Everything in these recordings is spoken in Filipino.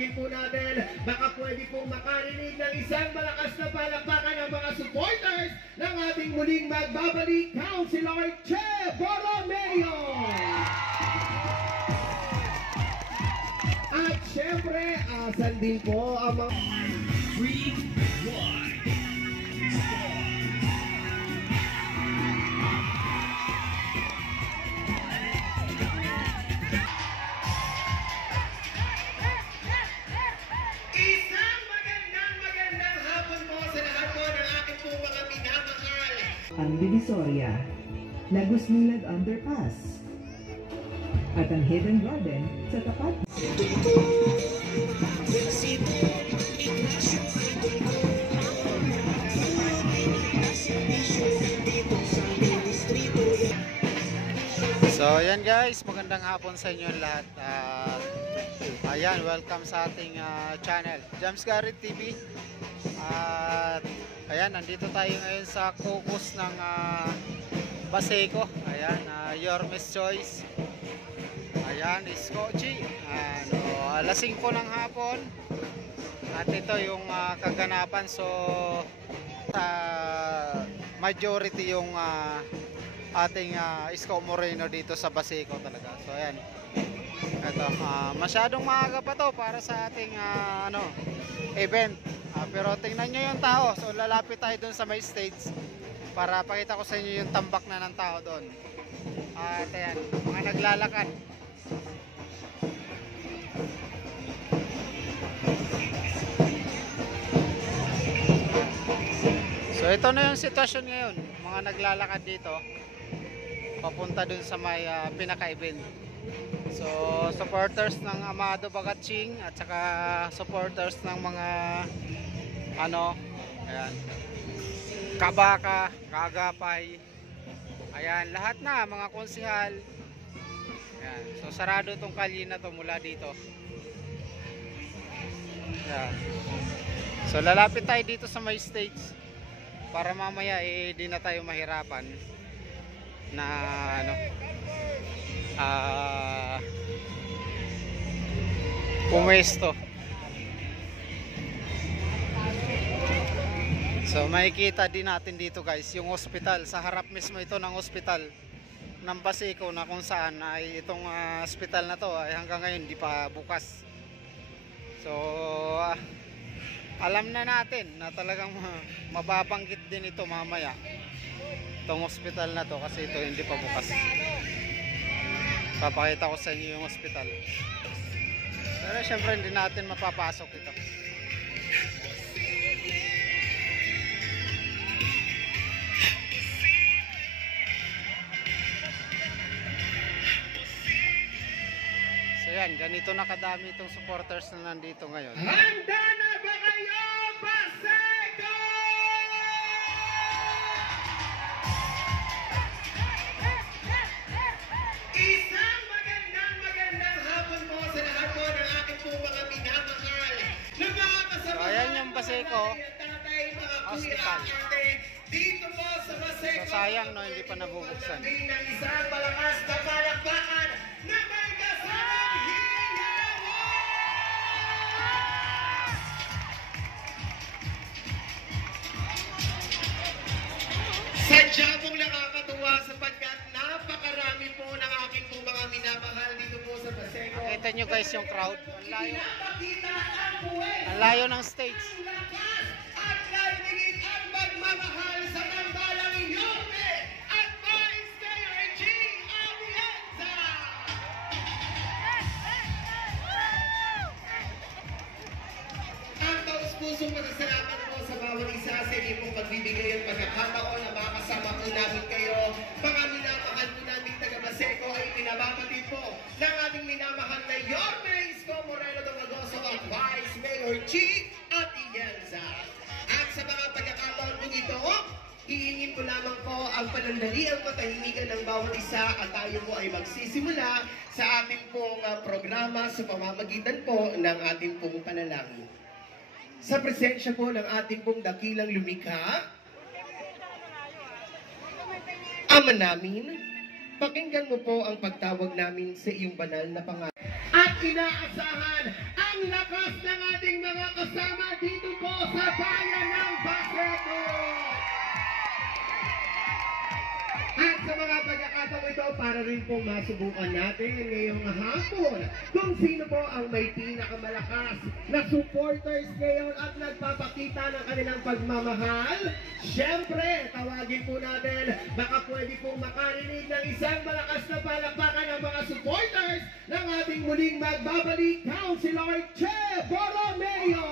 patawagin po natin. Baka pwede pong makarinig ng isang malakas na palakpakan ng mga supporters ng ating muling magbabalik, Councilor Che Borromeo. At syempre, asan din po ang mga... 3, 1. Ang Divisoria, Lagos Milad Underpass, at ang Hidden Garden sa tapat. So yan guys, magandang hapon sa inyo lahat. Ayan, welcome sa ating channel, James Garrett TV. At ayan, nandito tayo ngayon sa caucus ng Baseco. Ayan, your Miss Choice. Ayan, Iskochi. Alas 5 ng hapon. At ito yung kaganapan. So majority yung ating Isko Moreno dito sa Baseco talaga. So ayan, ito, masyadong maaga pa to para sa ating event. Pero tingnan nyo yung tao. So lalapit tayo dun sa may stage para pakita ko sa inyo yung tambak na ng tao doon. At ayan, mga naglalakad. So ito na yung sitwasyon ngayon. Mga naglalakad dito papunta dun sa may pinaka-event. So supporters ng Amado Bagatsing at saka supporters ng mga ayan, Kabaka, Kagapay, ayan, lahat na mga konsehal. Ayan. So sarado tong kalye na to mula dito. Ayan. So lalapit tayo dito sa may stage para mamaya di na tayo mahirapan na pumesto. So makikita din natin dito guys yung hospital. Sa harap mismo ito ng hospital ng Baseco, na kung saan ay itong hospital na to ay hanggang ngayon di pa bukas. So alam na natin na talagang mababanggit din ito mamaya, itong hospital na to, kasi ito hindi pa bukas. Papakita ko sa inyo yung hospital. Pero syempre hindi natin mapapasok ito. So yan, ganito na kadami itong supporters na nandito ngayon. Handa na ba kayo, Baseco? Isang magandang hapon po sa lahat po ng aking po mga minamahal na mga kasama. So ayan yung Baseco Hospital. Dito po sa Baseco. So sayang no, hindi pa nabubuksan. Ng isang malakas na palakpakan na may kasamang hiyawan. Sadya pong nakakatuwa sapagkat napakarami po ng aking po mga minamahal dito po sa Baseco. Nakita nyo guys yung crowd. Ang layo. Pinapakita ang buhay. Ang layo ng stage. Lakas at kalingit ang pagmamahal sa tambalang Yorme at Vice Mayor G. Amienza. Ang taus-pusong pasasalamat po sa bawat isa sa inyo pong pagbibigay at pagkakataon na makasama po namin kayo. Mga minamahal po namin taga Baseco ay pinababati po ng ating minamahal na Yorme Isko Moreno Domagoso at Vice Mayor G. Amienza. At sa mga pagkakataon po ito, hihingin po lamang po ang panandaliang katahimikan ng bawat isa at tayo po ay magsisimula sa ating pong programa sa pamamagitan po ng ating pong panalangin. Sa presensya po ng ating pong dakilang lumikha, Ama namin, pakinggan mo po ang pagtawag namin sa iyong banal na pangalan. At inaasahan ang lakas kasama dito po sa bayan ng Baseco. At sa mga pagkakataong ito, para rin pong masubukan natin ngayong hapon kung sino po ang may pinakamalakas na supporters ngayon at nagpapakita ng kanilang pagmamahal. Siyempre, tawagin po natin, baka pwede pong makarinig ng isang malakas na palakpakan ng mga supporters ng ating muling magbabalik, Councilor Che Borromeo.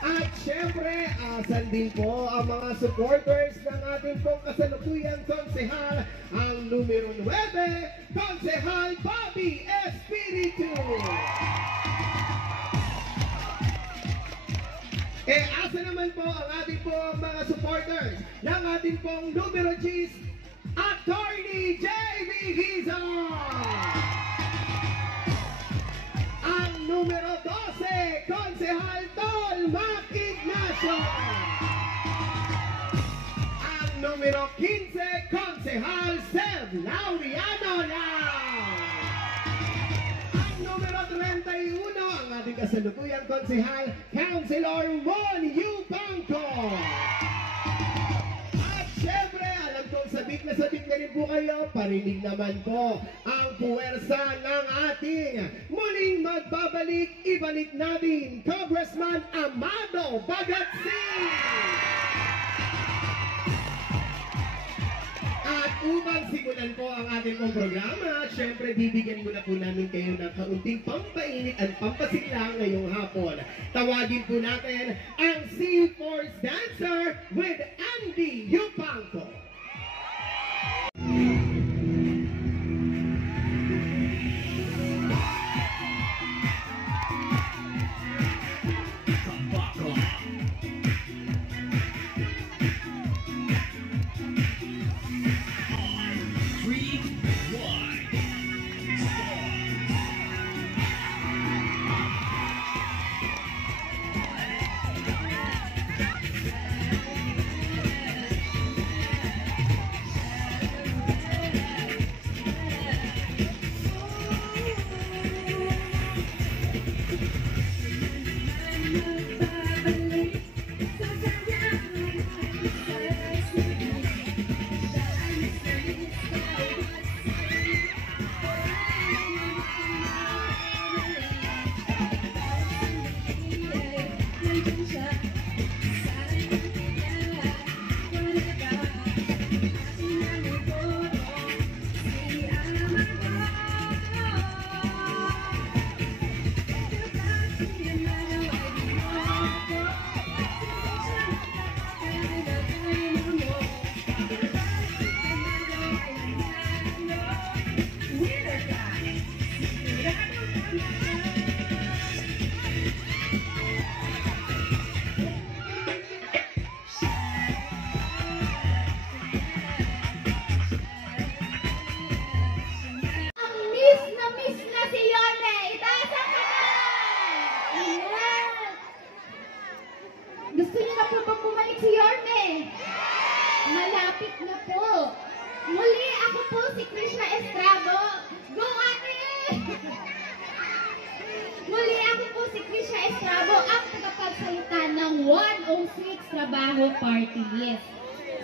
At syempre, asan din po ang mga supporters ng ating pong kasalukuyang konsehal, ang numero 9, Konsehal Bobby Espiritu. Asa naman po ang ating pong mga supporters ng ating pong numero 10, Attorney J.B. Gizon. Ang numero 12, Konsehal Tol Mac Ignacio. Ang numero 15, Konsehal Seb Laureano Lau. Ang numero 31, ang ating kasalukuyang konsehal, Councilor Mon Yupanco. At syempre, alam kong sabik na rin po kayo, parinig naman po ang puwersa ng ating muling magbabalik, ibalik natin, Congressman Amado Bagatsing. At upang simulan po ang ating pong programa, syempre bibigyan muna po namin kayo ng kaunting pampainit at pampasigla ngayong hapon. Tawagin po natin ang C-Force Dancer with Andy Yupanco. Gusto niyo na po bang bumalik si Yorme? Malapit na po. Muli, ako po si Krishna Estrado. Go, ate! Muli, ako po si Krishna Estrado, ang tagapagsalita ng 106 Trabaho Party List.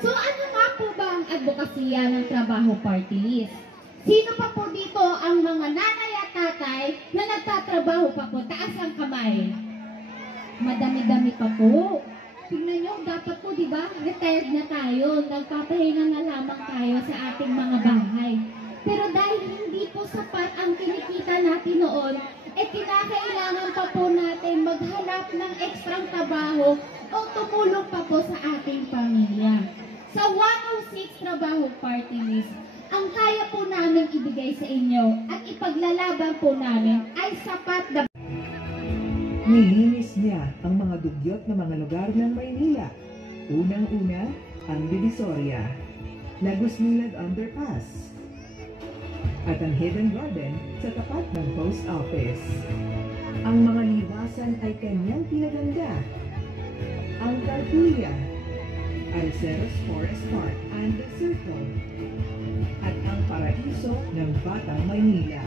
So, ano nga po ba ang advokasya ng Trabaho Party List? Sino pa po dito ang mga nanay at tatay na nagtatrabaho pa po? Taas ang kamay. Madami-dami pa po. Tingnan nyo, dapat po, di ba, retired na tayo. Nagpapahinga na lamang tayo sa ating mga bahay. Pero dahil hindi po sapat ang kinikita natin noon, kinakailangan pa po natin maghanap ng ekstrang trabaho o tumulong pa po sa ating pamilya. Sa 106 Trabaho Party List, ang kaya po namin ibigay sa inyo at ipaglalaban po namin ay sapat na Nilinis niya ang mga dugyot na mga lugar ng Maynila. Unang-una, ang Divisoria, Lagos Nilad Underpass, at ang Hidden Garden sa tapat ng Post Office. Ang mga liwasan ay kanyang pinaganda. Ang Cartulia, Arceros Forest Park and the Circle, at ang Paraiso ng Batang Maynila,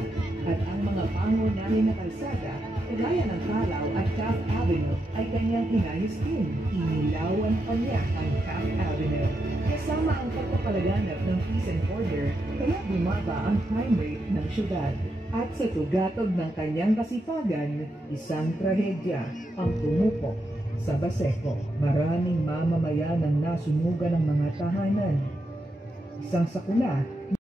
at ang mga mapango namin na kalsada, kagaya ng Caraw at Taft Avenue, ay kanyang inayos din. Inilawan pa niya ang Taft Avenue. Kasama ang pagpapalaganap ng peace and order, kaya bumaba ang crime rate ng syudad. At sa tugatog ng kanyang kasipagan, isang trahedya ang tumupok sa Baseco. Maraming mamamayan ang nasunugan ng mga tahanan. Isang sakuna